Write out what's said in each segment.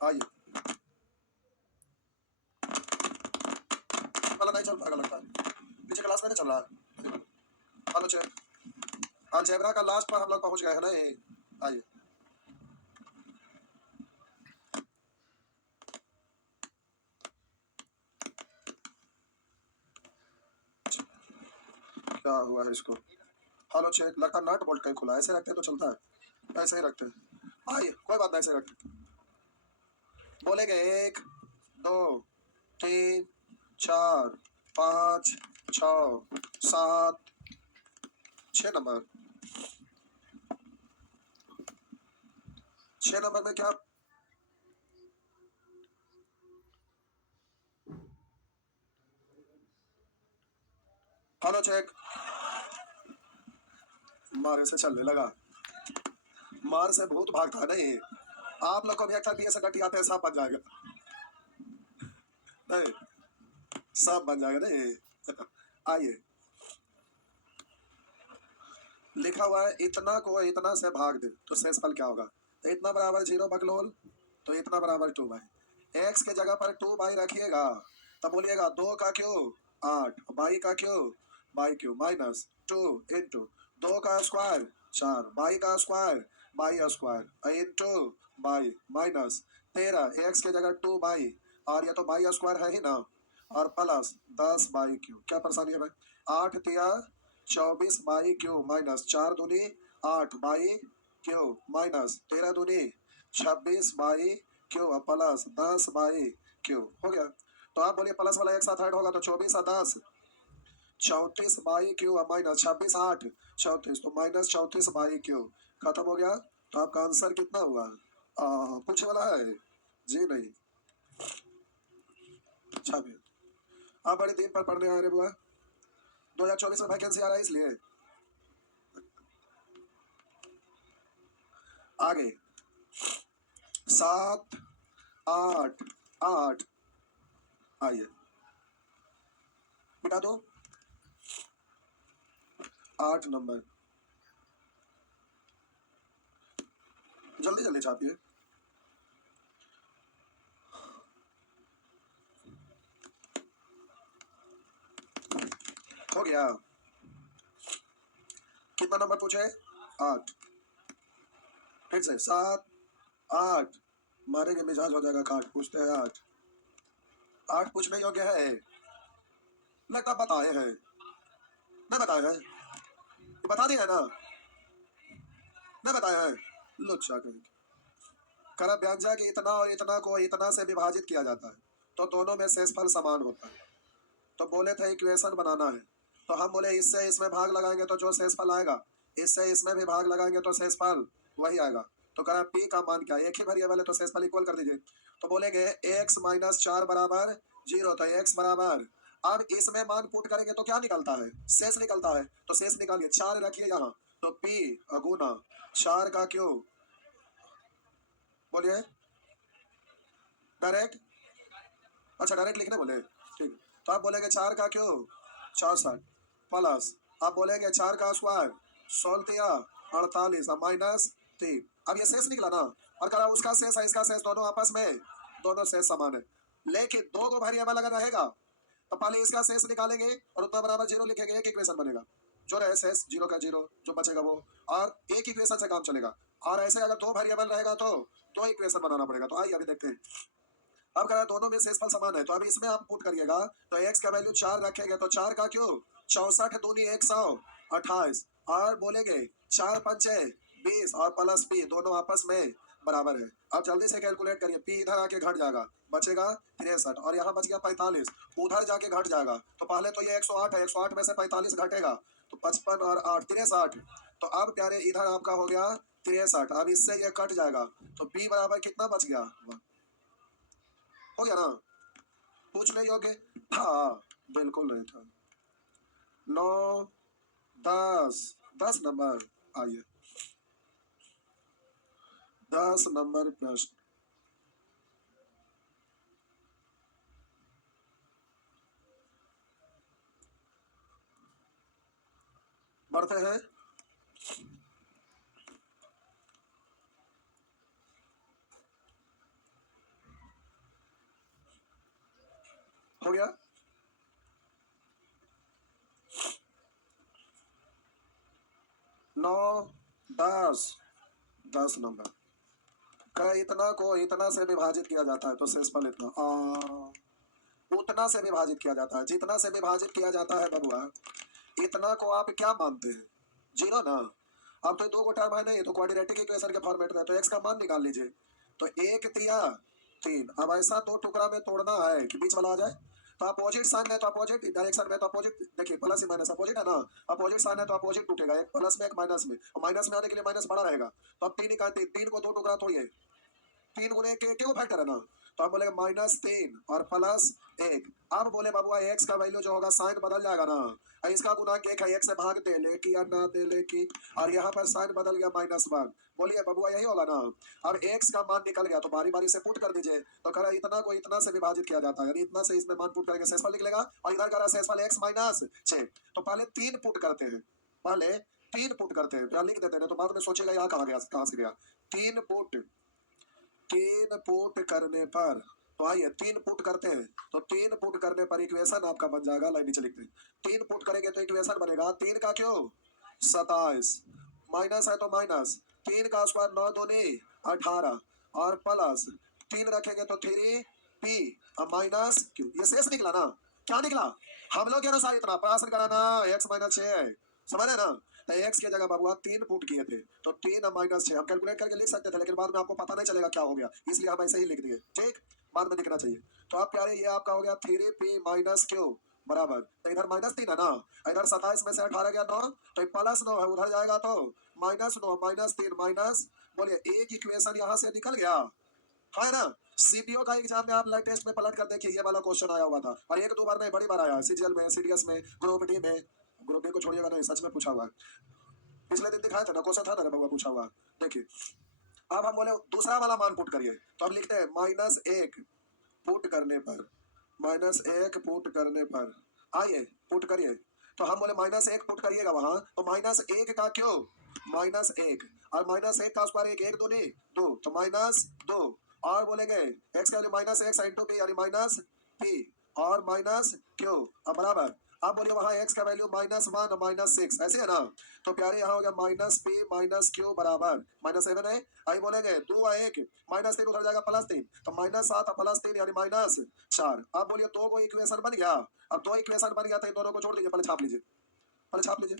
आइए, मतलब नहीं चल पाएगा लगता है, पीछे क्लास में नहीं चल रहा है। हेलो चेक, अलजेब्रा का लास्ट पर हम लोग पहुंच गए हैं ना ये। आइए, क्या हुआ है इसको। हेलो चेक, लगता नट बोल्ट कहीं खुला है, ऐसे रखते हैं तो चलता है, ऐसे ही रखते हैं। आइए, कोई बात नहीं, ऐसे रखते बोलेंगे। एक, दो, तीन, चार, पाँच, छ, सात, 6 नंबर। 6 नंबर में क्या। हेलो चेक, मारे से चलने लगा, मार से भूत भागता नहीं। आप लोग को भी अक्सर बीए से डटी आते हैं, सांप बन जाएगा नहीं, सांप बन जाएगा नहीं। आइए, लिखा हुआ है इतना को इतना से भाग दे तो शेषफल क्या होगा। तो इतना बराबर 0 बकलोल, तो इतना बराबर 2 बाई। एक्स के जगह पर 2 बाई रखिएगा, तब बोलिएगा 2 का क्यूब 8, बाई का cube by cube minus 2 into 2 का स्क्वायर 4, बाई का square by square into by minus 13, x के जगह 2 बाई, और ये तो बाई स्क्वायर है ही ना, और प्लस 10 बाई क्यूब। क्या परेशानी है भाई। 8 तिया 24 बाई क्यूब माइनस 4 दूनी 8 बाई क्यूब माइनस 13 दूनी 26 by cube plus 10 by cube हो गया। तो आप बोलिए प्लस वाला एक साथ ऐड होगा तो 24 और 10 34 बाई क्यूब माइनस 26 8 34, तो माइनस 34 बाई क्यूब। खत्म हो गया। तो आपका आंसर कितना हुआ। पूछे वाला है जी नहीं। छापिए, आप बड़ी दिन पर पढ़ने आ रहे बुआ, 2024 में वैकेंसी आ रहा है इसलिए। आगे 7 8 8, आइए बिटा दो 8 नंबर, जल्दी जल्दी छापिए। हो गया। कितना नंबर पूछे। 8, फिर से 7 8, मारेंगे मिजाज हो जाएगा काट। पूछते हैं 8, 8 पूछने योग्य है। लगता बताए हैं, नहीं बताए हैं, ये बता दिया है ना, नहीं बताया है। लुच्चा कहीं करा व्यंजक कि इतना और इतना को इतना से विभाजित किया जाता है तो दोनों में शेषफल समान होता है। तो बोले थे इक्वेशन बनाना है, तो हम बोले इससे इसमें भाग लगाएंगे तो जो शेषफल आएगा, इससे इसमें भी भाग लगाएंगे तो शेषफल वही आएगा। तो करा पी का मान क्या है, एक ही वेरिएबल है तो शेषफल इक्वल कर दीजिए। तो बोलेंगे x माइनस 4 बराबर 0, तो x बराबर, अब इसमें मान पुट करेंगे तो क्या निकलता है, शेष निकलता है। तो शेष निकालिए, 4 रखिए यहाँ, तो p गुना 4 का क्यूब। बोलिए डायरेक्ट, अच्छा डायरेक्ट लिखने बोले, ठीक। तो आप बोलेंगे 4 का क्यूब 64 प्लस, आप बोलेंगे 4 का स्क्वायर 16 48 माइनस 3। अब ये शेष निकला ना, और कहा उसका शेष है इसका शेष दोनों आपस में, दोनों शेष समान है। लेकिन दो को वेरिएबल अगर रहेगा तो पहले इसका शेष निकालेंगे और उतना बराबर 0 लिखेंगे, एक इक्वेशन बनेगा। जो रहे शेष 0 का 0, जो बचेगा वो, और एक इक्वेशन से काम चलेगा। और ऐसे अगर दो वेरिएबल रहेगा तो दो इक्वेशन बनाना पड़ेगा। तो आइए अभी देखते हैं। अब कहा दोनों में शेषफल समान है, तो अब इसमें आप पुट करिएगा, तो x का वैल्यू 4 रखेंगे तो 4 का क्यूब 64 दूनी 128, और बोलेंगे 4 पंचे 20 और प्लस p दोनों आपस में बराबर है। अब जल्दी से कैलकुलेट करिए, p इधर आके घट जाएगा, बचेगा 63, और यहाँ बच गया 45, उधर जाके घट जाएगा। तो पहले तो ये 108 है, 108 में से 45 घटेगा तो 55 और 8 63। तो अब प्यारे इधर आपका हो गया 63, अब इससे ये कट जाएगा तो p बराबर कितना बच गया, हो गया ना। पूछने योग्य था, बिल्कुल नहीं था। 9 10, 10 नंबर, आइए 10 नंबर प्रश्न। बढ़ते हैं। हो गया। नौ, 10 नंबर का इतना को इतना से विभाजित किया जाता है तो शेषफल इतना उतना से विभाजित किया जाता है। जितना से विभाजित किया जाता है बबुआ, इतना को आप क्या मानते हैं? जीरो ना। अब तो दो को टर्म है नहीं, तो क्वाड्रेटिक इक्वेशन के फॉर्मेट में तो एक्स का मान निकाल लीजिए। तो एक तिया 3। अब ऐसा दो टुकड़ा में तोड़ना है कि बीच वाला आ जाए। तो अपोजिट साइन है तो अपोजिट, डायरेक्शन में तो अपोजिट, देखिए प्लस माइनस अपोजिट है ना। अपोजिट साइन है तो अपोजिट टूटेगा, एक प्लस में एक माइनस में, और माइनस में आने के लिए माइनस बड़ा रहेगा। तो अब 3 निकालते, 3 को दो टुकड़ा तोड़िए, 3 गुने के क्यों फैक्टर है ना। तो हम बोलेंगे -3 और +1। अब बोले बाबुआ एक्स का वैल्यू जो होगा साइन बदल जाएगा ना। इसका गुणांक 1 है, 1 से भाग दे ले कि या ना दे ले कि, और यहाँ पर साइन बदल गया -1। बोलिए बबुआ यही होगा ना। अब एक्स का मान निकल गया तो बारी बारी से पुट कर दीजिए। तो कह रहा इतना को इतना से विभाजित किया जाता है, यानी इतना से इसमें मान पुट करेंगे शेषफल निकलेगा। और इधर कह रहा शेषफल x -6। तो पहले 3 पुट करते हैं, पहले 3 पुट करते हैं, या लिख देते हैं तो बाद में सोचेगा यहाँ कहाँ गया, कहाँ से गया। 3 पुट करने पर, तो आइए 3 पुट करते हैं। तो 3 पुट करने पर इक्वेशन आपका बन जाएगा, लाइन नीचे लिखते हैं। 3 पुट करेंगे तो इक्वेशन बनेगा 3 का क्यों 27, माइनस है तो माइनस 3 का स्क्वायर 9 दूनी 18, और प्लस 3 रखेंगे तो 3p और माइनस क्यू। ये शेष निकला ना, क्या निकला हम लोग के अनुसार इतना प्रश्न कराना x -6 है, समझ रहे ना। तो x की जगह बाबुआ 3 पुट किए थे, तो 3 -6 हम कैलकुलेट करके लिख सकते थे, लेकिन बाद में आपको पता नहीं चलेगा क्या हो गया, इसलिए हम ऐसे ही लिख दिए। ठीक, बाद में दिखना चाहिए। तो आप प्यारे ये आपका हो गया 3p माइनस क्यू बराबर, तो इधर -3 है ना, इधर 27 में से 18 गया 9, तो +9 है, उधर जाएगा तो -9 -3 माइनस, बोलिए एक इक्वेशन यहाँ से निकल गया है ना। सीपीओ का एग्जाम में आप लाइव टेस्ट में पलट कर देखिए, ये वाला क्वेश्चन आया हुआ था, और एक दो बार नहीं बड़ी बार आया है, सीजीएल में, सीडीएस में, ग्रुप डी में। ग्रुप डी को छोड़िएगा नहीं, सच में पूछा हुआ है। पिछले दिन दिखाया था ना क्वेश्चन, था ना बउआ पूछा हुआ। देखिए अब हम बोले दूसरा वाला मान पुट करिए, तो हम लिखते हैं -1 पुट करने पर, -1 पुट करने पर, आइए पुट करिए। तो हम बोले -1 पुट करिएगा वहां, तो -1 का क्यों -1, और -1 का स्क्वायर 1 1 दूनी 2, तो -2, और बोलेंगे x का वैल्यू -x इंटू p यानी -p और -q अब बराबर। अब बोलिए वहां x का वैल्यू -1 और -6 ऐसे है ना। तो प्यारे यहाँ हो गया -p -q बराबर -7 है। आई बोलेंगे 2 और 1 -3 उधर जाएगा +3, तो -7 और +3 यानी -4। अब बोलिए दो को इक्वेशन बन गया। अब दो इक्वेशन बन गया तो इन दोनों को जोड़ लीजिए, पहले छाप लीजिए, पहले छाप लीजिए।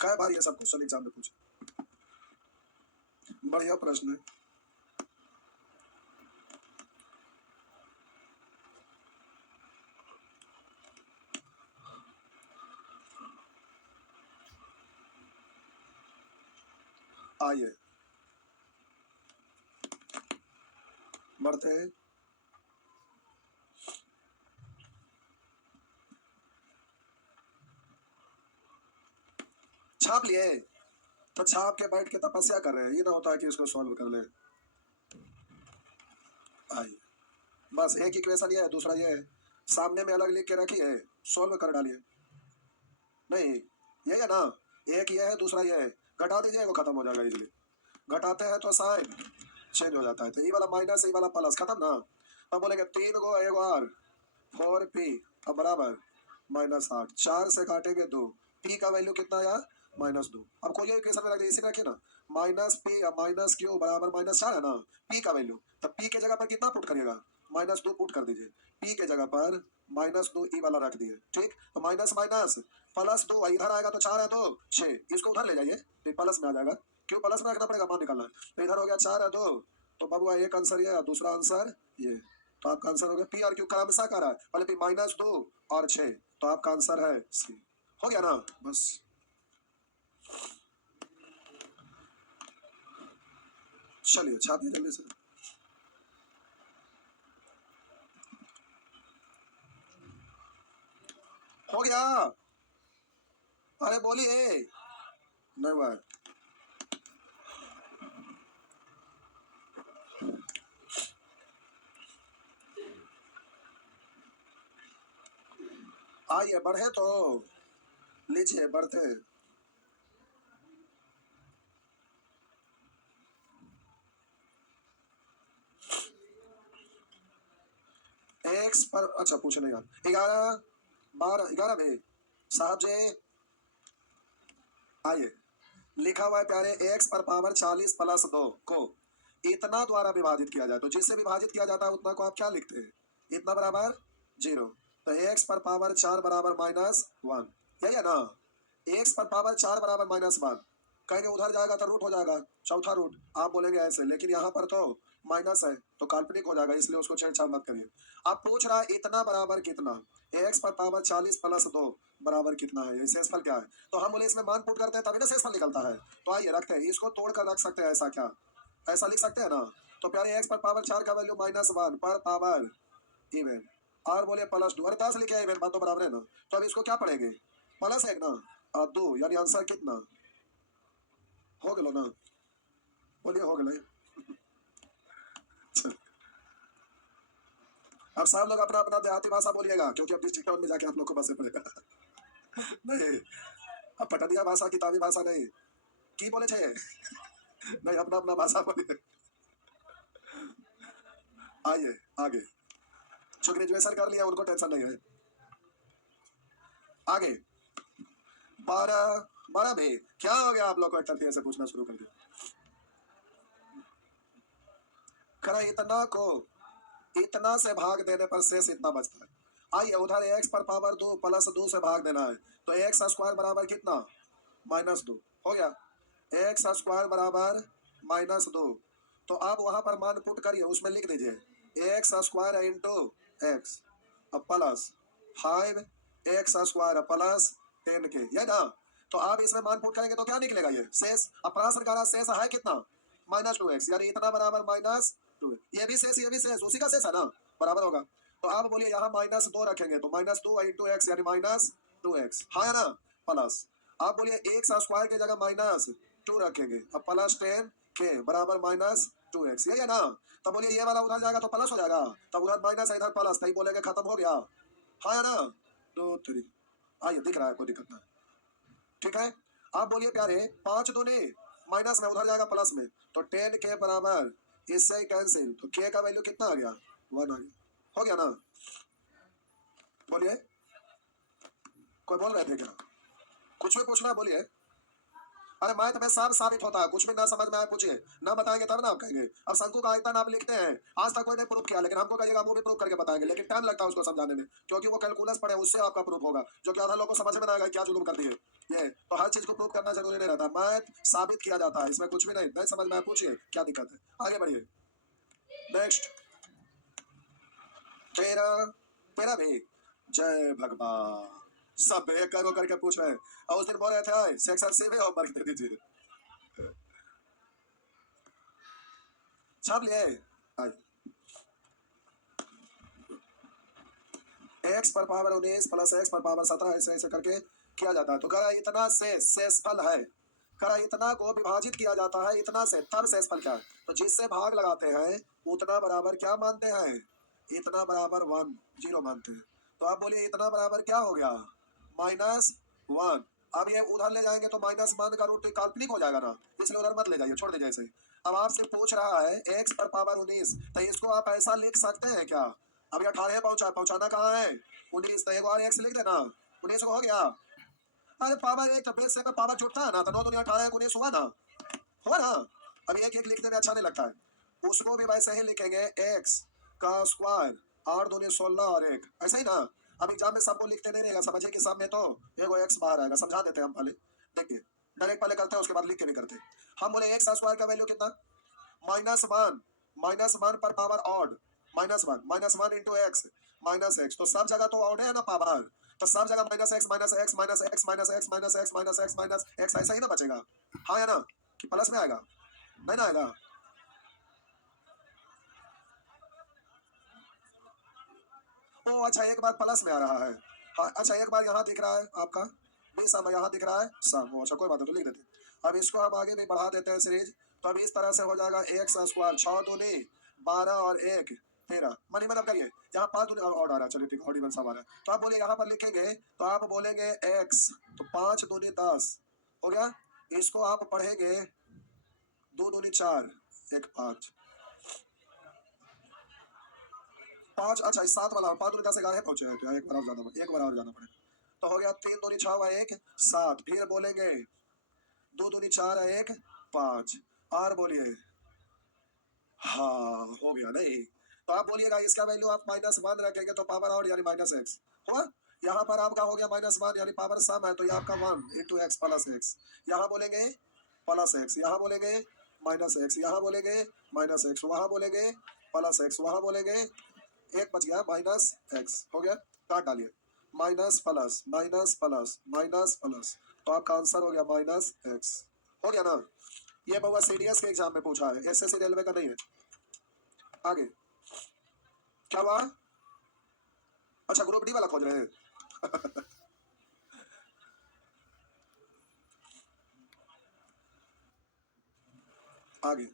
कई बार ये सब क्वेश्चन एग्जाम में पूछे, बढ़िया प्रश्न है। आइए बढ़ते हैं। छाप लिए, तो छाप के बैठ के तपस्या कर रहे हैं, ये ना होता है कि इसको सॉल्व कर ले। आइए बस एक इक्वेशन ये है, दूसरा ये है, सामने में अलग लिख के रखी है, सॉल्व कर डालिए। नहीं ये है ना, एक ये है दूसरा ये है, घटा दीजिए वो खत्म हो जाएगा इजीली। घटाते हैं तो साइन चेंज हो जाता है, तो ये वाला माइनस ये वाला प्लस, खत्म ना। अब बोलेंगे 3 को एक बार 4p अब बराबर -8, 4 से काटेंगे 2, p का वैल्यू कितना आया -2। अब कोई इक्वेशन में रख दीजिए, इसी में रखिए ना, -p और -q बराबर -4 है ना, p का वैल्यू। तो p के जगह पर कितना पुट करिएगा -2 पुट कर दीजिए, p के जगह पर -2 ई वाला रख दिए। ठीक, तो माइनस माइनस +2 इधर आएगा तो 4 है तो 6, इसको उधर ले जाइए तो प्लस में आ जाएगा, क्यों प्लस में रखना पड़ेगा, मान निकालना है। तो इधर हो गया 4 है 2, तो बाबू एक आंसर ये, दूसरा आंसर ये। तो आपका आंसर हो गया पी और क्यू क्रमशः कर रहा है, पहले पी -2 और 6, तो आपका आंसर है सी। हो गया ना, बस चलिए छापिए जल्दी से। हो गया, अरे बोलिए नहीं हुआ। आइए बढ़े तो लीजिए बढ़ते हैं। एक्स पर अच्छा पूछने का 11 12 11 में साहब जी आइए, लिखा हुआ है प्यारे एक्स पर पावर 40 प्लस 2 को इतना द्वारा विभाजित किया जाए, तो जिससे विभाजित किया जाता है उतना को आप क्या लिखते हैं? इतना बराबर 0। तो एक्स पर पावर 4 बराबर -1, यही है ना? एक्स पर पावर 4 बराबर -1 कहेंगे, उधर जाएगा तो रूट हो जाएगा, चौथा रूट आप बोलेंगे ऐसे, लेकिन यहाँ पर तो माइनस है तो काल्पनिक हो जाएगा, इसलिए उसको छेड़छाड़ मत करिए। आप पूछ रहा है इतना बराबर कितना, एक्स पर पावर 40 प्लस 2 बराबर कितना है, ये शेषफल क्या है? तो हम बोले इसमें मान पुट करते हैं तभी ना शेषफल निकलता है। तो आइए रखते हैं, इसको तोड़ कर रख सकते हैं, ऐसा क्या ऐसा लिख सकते हैं ना? तो प्यारे एक्स पर पावर 4 का वैल्यू -1 पर पावर इवन, और बोले +2 और 10 लिखे इवन, बात तो बराबर है ना? तो अब इसको क्या पढ़ेंगे? प्लस 1 ना 2, यानी आंसर कितना हो गया ना? बोलिए हो गया। अब सब लोग अपना अपना देहाती भाषा बोलिएगा, क्योंकि अब डिस्ट्रिक्ट टाउन में जाके आप लोग को बसे पड़ेगा। नहीं, अब पटनिया भाषा किताबी भाषा नहीं की बोले छे नहीं, अपना अपना भाषा बोलिए। आइए आगे, जो ग्रेजुएशन कर लिया उनको टेंशन नहीं है। आगे 12 12 में क्या हो गया, आप लोग को एक से पूछना शुरू कर दिया। खरा इतना को इतना से भाग देने पर शेष इतना बचता है। आइए उधर एक्स पर पावर 2 प्लस 2 से भाग देना है, तो एक्स स्क्वायर बराबर कितना? -2 हो गया। एक्स स्क्वायर बराबर -2, तो आप वहां पर मान पुट करिए, उसमें लिख दीजिए x square into x plus 5 x square plus 10 के, ये ना? तो आप इसमें मान पुट करेंगे तो क्या निकलेगा? ये शेष अपराशन का शेष है कितना? -2x, यानी इतना बराबर -2, ये भी शेष ये भी शेष उसी का शेष है ना, बराबर होगा। तो आप बोलिए यहाँ -2 रखेंगे तो -2 इंटू एक्स यानी -2x, हाँ है ना? प्लस आप बोलिए एक्स स्क्वायर की जगह -2 रखेंगे, अब +10 के बराबर -2x, यही है ना? तब बोलिए ये वाला उधर जाएगा तो प्लस हो जाएगा, तब उधर माइनस है इधर प्लस, तभी बोलेंगे खत्म हो गया, हाँ है ना? 2 3 आइए, दिख रहा है, कोई दिक्कत नहीं, ठीक है। आप बोलिए प्यारे 5 दूनी माइनस में उधर जाएगा प्लस में, तो 10 के बराबर इससे ही कैंसिल, तो के का वैल्यू कितना आ गया? 1 आ गया, हो गया ना? बोलिए, कोई बोल रहे थे क्या? कुछ भी पूछना बोलिए। अरे मैथ में सब साबित होता है, कुछ भी ना समझ में आए पूछिए, ना बताएंगे तब ना आप कहेंगे। अब शंकु का आयतन आप लिखते हैं, आज तक कोई ने प्रूफ किया, लेकिन हमको कहिएगा वो भी प्रूफ करके बताएंगे, लेकिन टाइम लगता है उसको समझाने में, क्योंकि वो कैलकुलस पढ़े, उससे आपका प्रूफ होगा, जो कि आधा लोग को समझ में ना आएगा क्या जुलूम कर दिए। ये तो हर चीज को प्रूफ करना जरूरी नहीं रहता, मैथ साबित किया जाता है, इसमें कुछ भी नहीं समझ में आए पूछिए क्या दिक्कत है। आगे बढ़िए, नेक्स्ट 13 13 भी जय भगवान, सब एक करके पूछ रहे हैं, और उस दिन बोल रहे थे सेक्शन सी भी होमवर्क दे दीजिए, छाप लिए। एक्स पर पावर 19 प्लस एक्स पर पावर 17 ऐसे ऐसे करके किया जाता है। तो कह रहा है इतना से शेषफल है, कह रहा है इतना को विभाजित किया जाता है इतना से, तब शेषफल क्या है? तो जिससे भाग लगाते हैं उतना बराबर क्या मानते हैं? इतना बराबर 1 0 मानते हैं। तो आप बोलिए इतना बराबर क्या हो गया? -1। अब ये उधर ले जाएंगे तो -1 का रूट काल्पनिक हो जाएगा ना, इसलिए उधर मत ले जाइए, छोड़ दीजिए ऐसे। अब आपसे पूछ रहा है एक्स पर पावर 19, तो इसको आप ऐसा लिख सकते हैं क्या? अभी 18 पहुंचाना कहाँ है? 19, तो एक और एक्स लिख देना, 19 को हो गया। अरे पावर एक तो बेस से पावर जुड़ता है ना, तो 9 दूनी 18 19 हुआ ना, हुआ ना? अब एक एक लिखने में अच्छा नहीं लगता है, उसको भी वैसे ही लिखेंगे एक्स का स्क्वायर 8 दूनी 16 और 1, ऐसा ही ना? अब एग्जाम में सबको लिखते नहीं रहेगा, समझिए कि सब में तो एगो एक्स बाहर आएगा, समझा देते हैं हम पहले, देखिए डायरेक्ट पहले करते हैं उसके बाद लिख के नहीं करते। हम बोले एक्स स्क्वायर का वैल्यू कितना? -1 -1 पर power odd, -1 into x -x, तो सब जगह तो ऑड है ना पावर, तो सब जगह -x -x -x -x -x -x -x ऐसा ही ना बचेगा, हाँ है ना? कि प्लस में आएगा? नहीं ना आएगा। ओ अच्छा, एक बार प्लस में आ रहा है, हाँ अच्छा, एक बार यहाँ दिख रहा है आपका बी सम, यहाँ दिख रहा है सम, अच्छा कोई बात नहीं, तो लिख देते हैं। अब इसको हम आगे भी बढ़ा देते हैं सीरीज, तो अब इस तरह से हो जाएगा एक्स स्क्वायर 6 दूनी 12 और 1 13 मनी मतलब करिए यहाँ 5 और आ रहा है, चलिए ठीक ऑड इवन सब आ रहा है। तो आप बोलिए यहाँ पर लिखेंगे तो आप बोलेंगे x, तो 5 दूनी 10 हो गया। इसको आप पढ़ेंगे 2 दूनी 4 1 5 5, अच्छा इस 7 वाला 5 दूनी 10 11 पहुंचे हैं, तो एक बार और जाना पड़ेगा, एक बार और जाना पड़ेगा। तो हो गया 3 दूनी 6 व 1 7, फिर बोलेंगे 2 दूनी 4 1 5 और बोलिए हाँ हो गया नहीं। तो आप बोलिएगा इसका वैल्यू आप -1 रखेंगे तो पावर आउट यानी -x हुआ। यहाँ पर आपका हो गया -1 यानी पावर सम है, तो ये आपका 1 इंटू एक्स प्लस एक्स। यहाँ बोलेंगे प्लस एक्स, यहाँ बोलेंगे -x, यहाँ बोलेंगे -x, वहाँ बोलेंगे प्लस एक्स, वहाँ बोलेंगे एक बच गया -x हो गया। काट डालिए minus plus minus plus minus plus, तो आपका आंसर हो गया -x हो गया ना। ये बहुआ सीडीएस के एग्जाम में पूछा है, एसएससी रेलवे का नहीं है। आगे क्या हुआ? अच्छा ग्रुप डी वाला खोज रहे हैं। आगे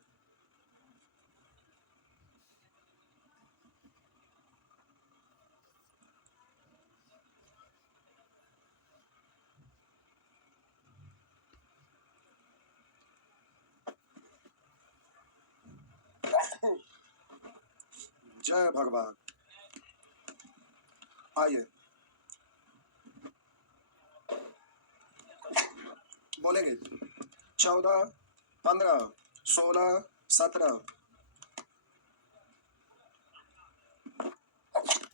जय भगवान। आइए बोलेंगे 14 15 16 17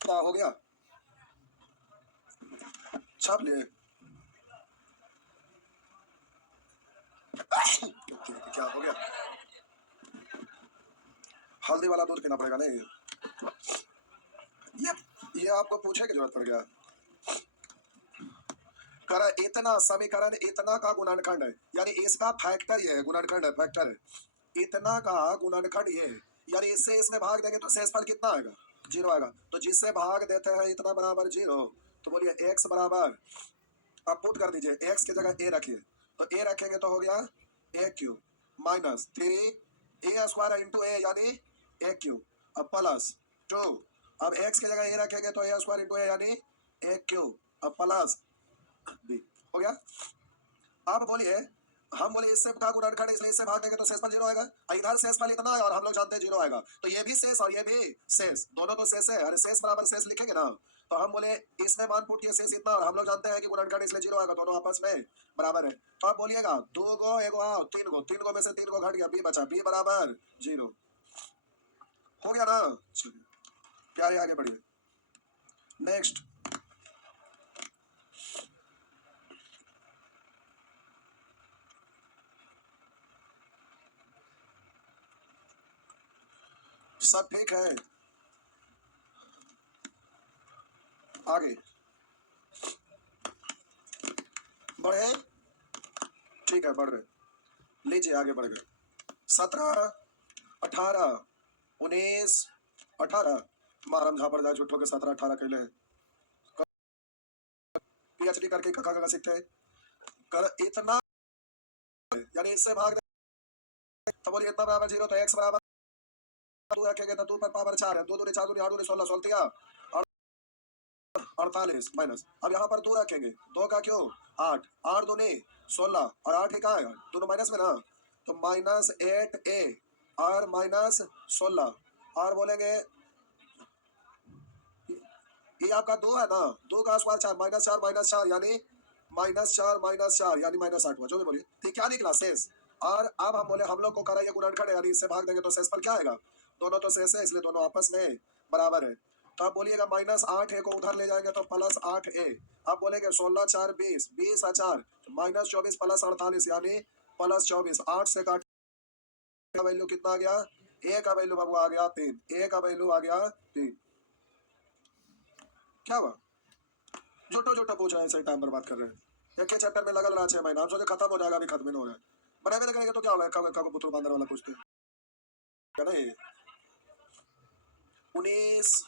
क्या हो गया? छाप लिए क्या हो गया? हल्दी वाला दूध पीना पड़ेगा नहीं। ये आपको पूछे की जरूरत पड़ गया। कर इतना समीकरण इतना का गुणनखंड है, यानी इसका फैक्टर ये है, गुणनखंड है फैक्टर है। इतना का गुणनखंड ये है, यानी इससे इसमें भाग देंगे तो शेषफल कितना आएगा? 0 आएगा। तो जिससे भाग देते हैं इतना बराबर 0, तो बोलिए x बराबर, आप पुट कर दीजिए x की जगह a रखिए, तो a रखेंगे तो हो गया a cube minus 3 a square into a यानी a क्यूब, अब प्लस 2, अब x की जगह a रखेंगे तो a स्क्वायर इंटू a यानी a क्यूब, अब प्लस b हो गया। आप बोलिए हम बोले इससे का गुणनखंड इसलिए इससे भाग देंगे तो शेषफल 0 आएगा, इधर शेषफल इतना है और हम लोग जानते हैं 0 आएगा, तो ये भी शेष और ये भी शेष, दोनों तो शेष है, अरे शेष बराबर शेष लिखेंगे ना। तो हम बोले इसमें मान पुट किया शेष इतना और हम लोग जानते हैं कि गुणनखंड इसलिए 0 आएगा, दोनों आपस में बराबर है। तो आप बोलिएगा 2 गो 1 आओ 3 गो में से 3 गो घट गया, b बचा, b बराबर 0 हो गया ना। चलिए प्यारे आगे बढ़िए नेक्स्ट। सब ठीक है, आगे बढ़े, ठीक है बढ़ रहे, लीजिए आगे बढ़ गए। 17 18 19 18 मारम झापड़ जाए झूठो के 17 18 कैले पीएचडी करके कका का सीखते हैं। कर इतना यानी इससे भाग दे तो बोलिए इतना बराबर 0, तो x बराबर 2 रखेंगे तो 2 पर पावर 4 है, 2 दूनी 4 दूनी 8 दूनी 16 16 48 माइनस, अब यहाँ पर 2 रखेंगे 2 का क्यों 8 8 दूनी 16 और 8 ही कहाँ है दोनों माइनस में ना, तो -8a और -16 और बोलेंगे ये आपका 2 है ना, 2 का स्क्वायर 4 -4 यानी -4 यानी -8 हुआ, जो भी बोलिए ठीक क्या निकला शेष। और अब हम बोले हम लोग को करा ये गुणनखंड है, यानी इससे भाग देंगे तो शेषफल क्या आएगा, दोनों तो शेष है इसलिए दोनों आपस में बराबर है। तो आप बोलिएगा -8a को उधर ले जाएंगे तो +8a, आप बोलेंगे 16 4 20 20 और 4 -24 +48 यानी +24, 8 से काट का वैल्यू कितना आ गया, a का वैल्यू बाबू आ गया 3, a का वैल्यू आ गया 3। क्या हुआ? जोटो जोटो पूछ रहे हैं, सही टाइम बर्बाद कर रहे हैं। एक ही चैप्टर में लगा 6 महीना, हम सोचे खत्म हो जाएगा, अभी खत्म नहीं हो रहा है। बने बने करेंगे तो क्या होगा, कब पुत्र बंदर वाला कुछ क्या नहीं 19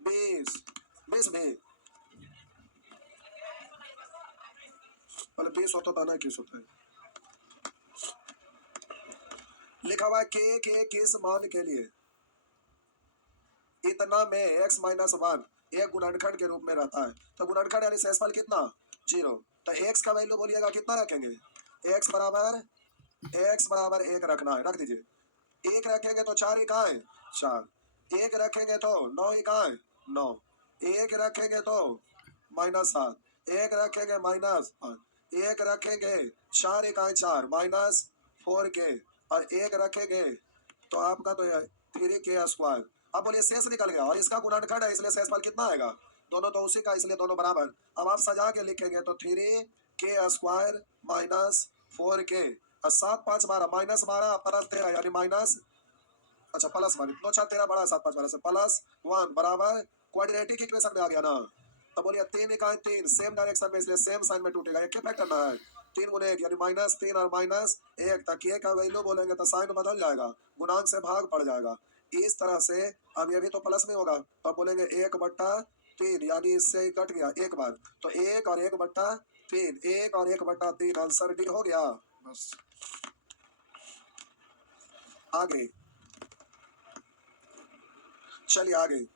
20 20 में पहले 20 होता था ना, 21 होता है। लिखा हुआ है के किस मान के लिए इतना में x माइनस वन एक गुणनखंड के रूप में रहता है। तो गुणनखंड यानी शेषफल कितना, 0। तो x का वैल्यू बोलिएगा कितना रखेंगे, x बराबर 1 रखना है, रख दीजिए। 1 रखेंगे तो 4 इकाई 4, 1 रखेंगे तो 9 इकाई 9, 1 रखेंगे तो -7, 1 रखेंगे -5, 1 रखेंगे 4 इकाई 4 -4 के, और 1 रखेंगे तो आपका तो 3k²। अब बोलिए शेष निकल गया और इसका गुणनखंड है इसलिए शेषफल कितना आएगा, दोनों तो उसी का इसलिए दोनों बराबर। अब आप सजा के लिखेंगे तो 3k² -4k, और 7 5 12 -12 प्लस 13 यानी माइनस, अच्छा प्लस 1, 2 4 13 बड़ा 7 5 12 से +1 बराबर क्वाड्रेटिक इक्वेशन में आ गया ना। तो बोलिए 3 इकाई 3 सेम डायरेक्शन में इसलिए सेम साइन में टूटेगा, एक फैक्टर ना है, 3 गुने 1 यानी -3 और -1 तक के का वैल्यू बोलेंगे तो साइन बदल जाएगा, गुणांक से भाग पड़ जाएगा इस तरह से। अब ये भी तो प्लस में होगा तो अब बोलेंगे 1/3 यानी इससे कट गया एक बार, तो 1 और 1/3, 1 और 1/3 आंसर डी हो गया। बस आगे चलिए आगे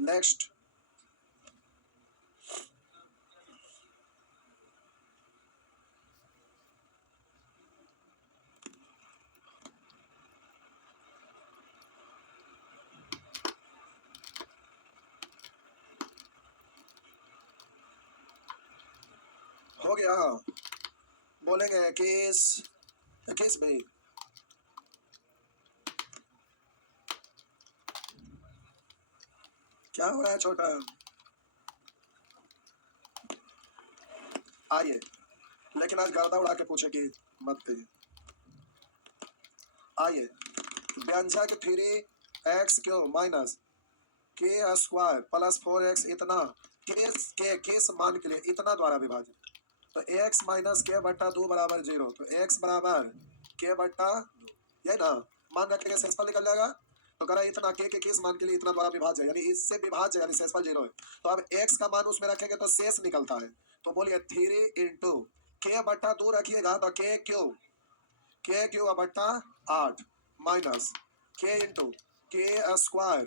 नेक्स्ट। हो गया, बोलेंगे 21 में क्या हो रहा है छोटा, आइए लेकिन आज गर्दा उड़ा के पूछे कि मत कहिए। आइए व्यंजक 3x³ minus k² plus 4x इतना किस मान के लिए इतना द्वारा विभाजित, तो x माइनस k/2 बराबर 0, तो x बराबर k/2, ये ना मान रखेंगे शेषफल निकल जाएगा। तो करा इतना k के किस मान के लिए इतना द्वारा विभाज्य यानी इससे विभाज्य यानी शेषफल 0 है, तो अब x का मान उसमें रखेंगे तो शेष निकलता है। तो बोलिए 3 इंटू k/2 रखिएगा तो k³ 8 minus k into k²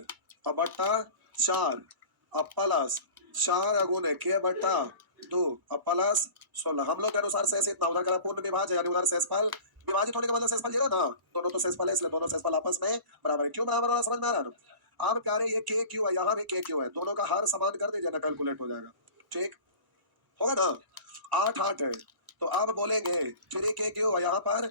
4 plus 4 गुने k/2 प्लस 16। हम लोग के अनुसार शेष इतना, उधर का पूर्ण विभाज्य यानी उधर शेषफल विभाजित होने का मतलब शेषफल 0 ना, दोनों तो शेषफल है इसलिए दोनों शेषफल आपस में बराबर है। क्यों बराबर हो रहा समझ में आ रहा है ना। अब कह रहे ये k³ है, यहाँ भी k³ है, दोनों का हर समान कर दीजिए ना, कैलकुलेट हो जाएगा, ठीक होगा ना। 8 8 है तो अब बोलेंगे 3k³ यहाँ पर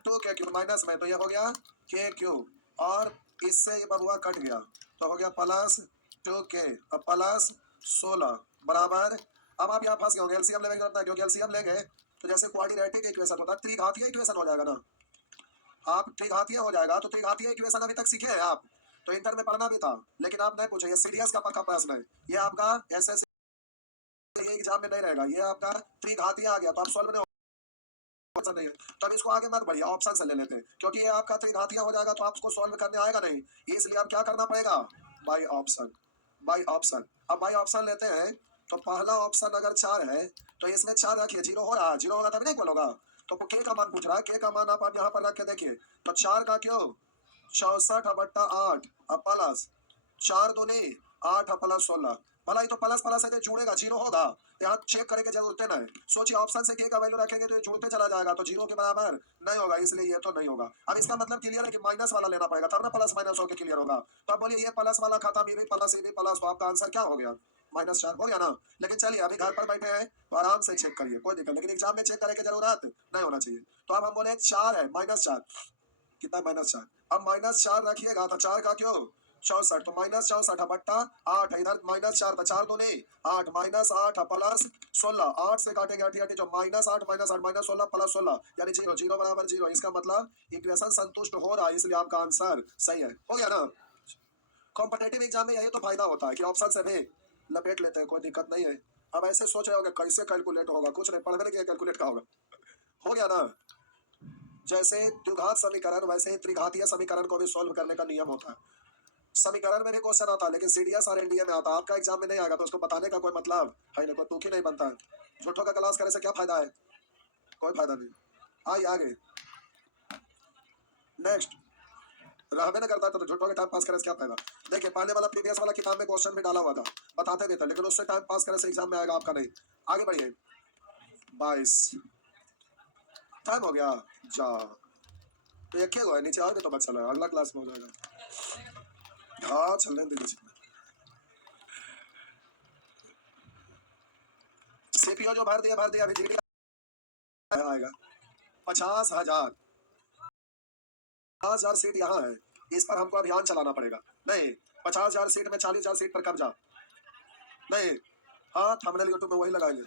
2k³ माइनस में, तो ये हो गया k³ और इससे ये बबुआ कट गया तो हो गया प्लस 2k प्लस 16 बराबर। अब आप यहाँ फंस गए होंगे, एलसीएम लेने की जरूरत है क्योंकि एलसीएम लेंगे तो जैसे क्वाड्रेटिक इक्वेशन होता है त्रिघातीय इक्वेशन हो जाएगा ना, आप त्रिघातीय हो जाएगा तो त्रिघातीय इक्वेशन अभी तक सीखे हैं आप, तो इंटर में पढ़ना भी था लेकिन आप नहीं पूछे, ये सीडीएस का पक्का प्रश्न है, ये आपका एसएस ये एग्जाम में नहीं रहेगा, ये आपका त्रिघातीय आ गया तो आप सॉल्व नहीं नहीं है, तो अब इसको आगे मत बढ़िए ऑप्शन से ले लेते हैं क्योंकि ये आपका त्रिघातीय हो जाएगा तो आपको सॉल्व करने आएगा नहीं, इसलिए अब क्या करना पड़ेगा, बाय ऑप्शन। बाय ऑप्शन, अब बाय ऑप्शन लेते हैं तो पहला ऑप्शन अगर 4 है तो इसमें 4 रखिए, 0 हो रहा है, 0 होगा तभी नहीं बोलोगा, तो के का मान पूछ रहा है, के का मान आप यहाँ पर रख के देखिए तो 4 का क्यों 64/8 प्लस 4 दूनी 8 प्लस 16, भला ये तो प्लस प्लस है तो जुड़ेगा 0 होगा, यहाँ चेक करने की जरूरत नहीं। सोचिए ऑप्शन से के का वैल्यू रखेंगे तो ये जुड़ते चला जाएगा तो 0 के बराबर नहीं होगा, इसलिए ये तो नहीं होगा। अब इसका मतलब क्लियर है कि माइनस वाला लेना पड़ेगा तब ना प्लस माइनस होकर क्लियर होगा। तो अब बोलिए ये प्लस वाला खत्म, ये भी प्लस ये भी प्लस, तो आपका आंसर क्या हो गया -4 हो गया ना। लेकिन चलिए अभी घर पर बैठे हैं तो आराम से चेक करिए, कोई दिक्कत, लेकिन एग्जाम में चेक करने की जरूरत नहीं होना चाहिए। तो अब हम बोले 4 है -4 कितना -4, अब -4 रखिएगा तो 4 का क्यों 64, तो -64/8 है, इधर -4 था 4 दूनी 8 -8 प्लस 16, 8 से काटेंगे 8 8 जो -8 -8 -16 प्लस 16 यानी 0 0 बराबर 0, इसका मतलब इक्वेशन संतुष्ट हो रहा है इसलिए आपका आंसर सही है, हो गया ना। कॉम्पिटेटिव एग्जाम में यही तो फायदा होता है कि ऑप्शन से भी लपेट लेते हैं, कोई दिक्कत नहीं है। अब ऐसे सोच रहे होंगे कैसे कैलकुलेट होगा, कुछ नहीं पढ़ने के कैलकुलेट का होगा, हो गया ना। जैसे द्विघात समीकरण वैसे ही त्रिघातीय समीकरण को भी सॉल्व करने का नियम होता है। समीकरण में भी क्वेश्चन आता है लेकिन सीडीएस और एनडीए में आता है, आपका एग्जाम में नहीं आएगा तो उसको बताने का कोई मतलब है नहीं, कोई तुकी नहीं बनता है। झूठों का क्लास करने से क्या फायदा है, कोई फायदा नहीं। आइए आगे नेक्स्ट। रहबे ना करता तो झूठों के टाइम पास करे से क्या फायदा। देखिए पहले वाला प्रीवियस वाला किताब में क्वेश्चन में डाला हुआ था, बताते भी थे, लेकिन उससे टाइम पास करे से एग्जाम में आएगा आपका नहीं। आगे बढ़िए 22 टाइम हो गया जा। तो एक है नीचे आओगे तो बच्चा लगा, अगला क्लास में हो जाएगा। हाँ चलने दीजिए। सीपीयू जो भर दिया अभी जीडी आएगा 50,000। 50,000 सीट यहाँ है, इस पर हमको अभियान चलाना पड़ेगा। नहीं 50,000 सीट में 40,000 सीट पर कब्जा नहीं। हाँ थंबनेल यूट्यूब में वही लगाएंगे।